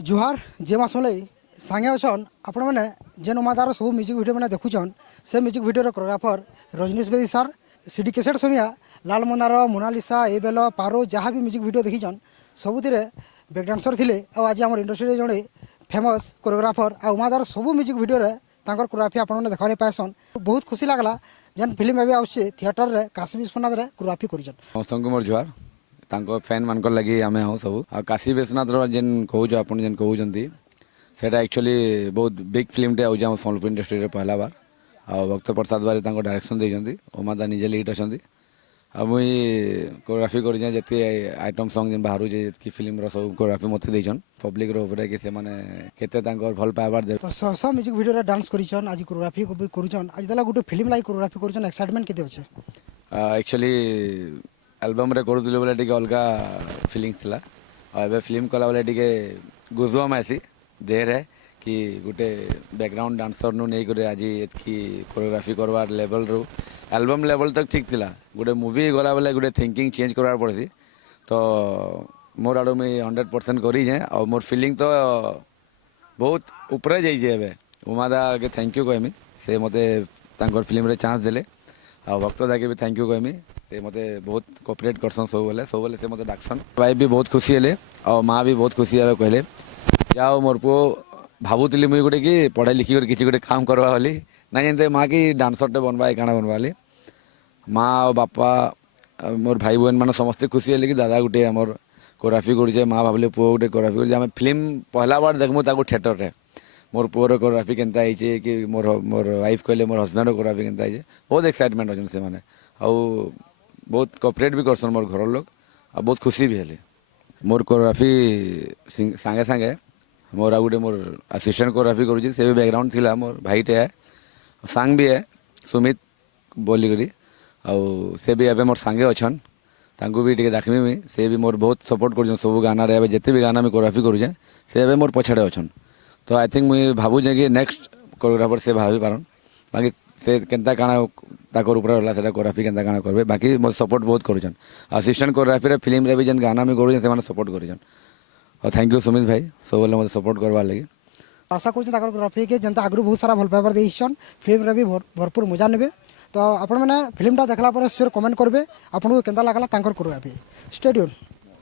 जुहार जे मासले सांगे अछन आपण मैंने जेन उमादार सब म्यूजिक वीडियो मैंने देखुचन से music video choreographer Rajneesh Bedi sir CD cassette Somiya Lal Mandar Monalisa ए बेल पारो जहाँ भी म्यूजिक वीडियो देखीचन सबुति बैक डांसर थिले आज आम इंडस्ट्री जड़े फेमस कोरियोग्राफर आ उमादार सब म्यूजिक वीडियो कोरियोग्राफी आपने देखा पाएसन बहुत खुशी लगला जेन फिल्म एवं आसे थिएटर में काशी विश्वनाथ कोरियोग्राफी कर समस्त मोर जुहार तांको फैन मान लगी आम हाँ सब आ काशी विश्वनाथ जेन कहूँ आप जेन कहते सेटा एक्चुअली बहुत बिग फिल्मटे आउे आम सम्बलपुर इंडस्ट्री पहला बार आ भक्त प्रसाद बारी डायरेक्शन देते उमादा निजे लीड अच्छा आ मुई कोरियोग्राफी कर आइटम सॉन्ग जेन बाहर जी फिल्म सब कोरियोग्राफी मत देन पब्लिक रे कि से माने केते भल पाइबार दे तो सह सह म्यूजिक वीडियो डांस करिछन आज कोरियोग्राफी को भी करिछन आज तला गुटे फिल्म लाई कोरियोग्राफी करिछन एक्साइटमेंट केते अछि एक्चुअली एल्बम रे करूले बोले टिके अलगा फीलिंग्स थिला आ एबे फिल्म कला बोले टिके गुजबम आसी देर है कि गोटे बैकग्राउंड डांसर नु नहीं करे आज एतकी कोरियोग्राफी करवार लेवल रू एल्बम लेवल तक ठीक थिला गोटे मूवी गला बेले गोटे थिंकिंग चेंज करवार पड़सी तो मोर आड़ू मुई 100% करी जाए और मोर फीलिंग तो बहुत ऊपर जाइए उमादा के थैंक यू कहमी से मते तांकर फिल्म रे चांस देले आ भक्त दाके भी थैंक यू कहमी से मते बहुत कोऑपरेट करसन सब बेले से मते डाकसन भाई भी बहुत खुशी हेले और माँ भी बहुत खुशी हेले कहले जाओ मोर पु भावुली मुई गोटे कि पढ़ाई लिखी कर किसी गोटे काम करवा बोली ना जानते माँ की डांसरटे बनवा काଣା बनवा बोली माँ और बापा मोर भाई बहन मैंने समस्ते खुशी हेले कि दादा गोटे आमर कोरियोग्राफी करुचे माँ भाविले पुओ गोटे कोरियोग्राफी कर फिल्म पहला बार देखमु ताको थिएटर रे मोर पुअर कोरियोग्राफी केनता होइचे कि मोर वाइफ कहले मोर हस्बैंड कोरियोग्राफी केनता होइचे बहुत एक्साइटमेंट अछन से माने आउ बहुत कोऑपरेट भी करसन मोर घर लोग आ बहुत खुशी भी हेले मोर कोरियोग्राफी सांगे सांगे मोर आ गोटे मोर असिस्टेंट कोरियोग्राफी करुचे से भी बैकग्राउंड थिला मोर भाईटे है सांग भी है सुमित बोली करी आउ से भी एबे मोर सांगे अछन तांको भी टिके देखमी मी से भी मोर बहुत सपोर्ट कर सब गाना रे जिते भी गाना में कोरियोग्राफी करुचे से एबे मोर पछाड़े अछन तो आई थिंक मुई भावुचे कि नेक्स्ट कोरियोग्राफर से भावी पारन बाकी से केनता काଣା ताकर ऊपर होला सेटा कोरियोग्राफी केनता काଣା करबे बाकी मोर सपोर्ट बहुत करुछन असिस्टेंट कोरियोग्राफी रे फिल्म रे भी जेन गाना में करुछन से माने सपोर्ट करिछन और थैंक यू सुमित भाई सब बोले मते सपोर्ट करवा लगे आशा करूँ ताकर कोरियोग्राफी के जनता आगु बहुत सारा भल पाइबार देइछन फिल्म रे भी भरपूर मजा नेबे तो आपण मैंने फिल्मटा देखला पर श्योर कमेंट करबे आपन को केनता लागला ताकर कोरियोग्राफी स्टे ट्यून।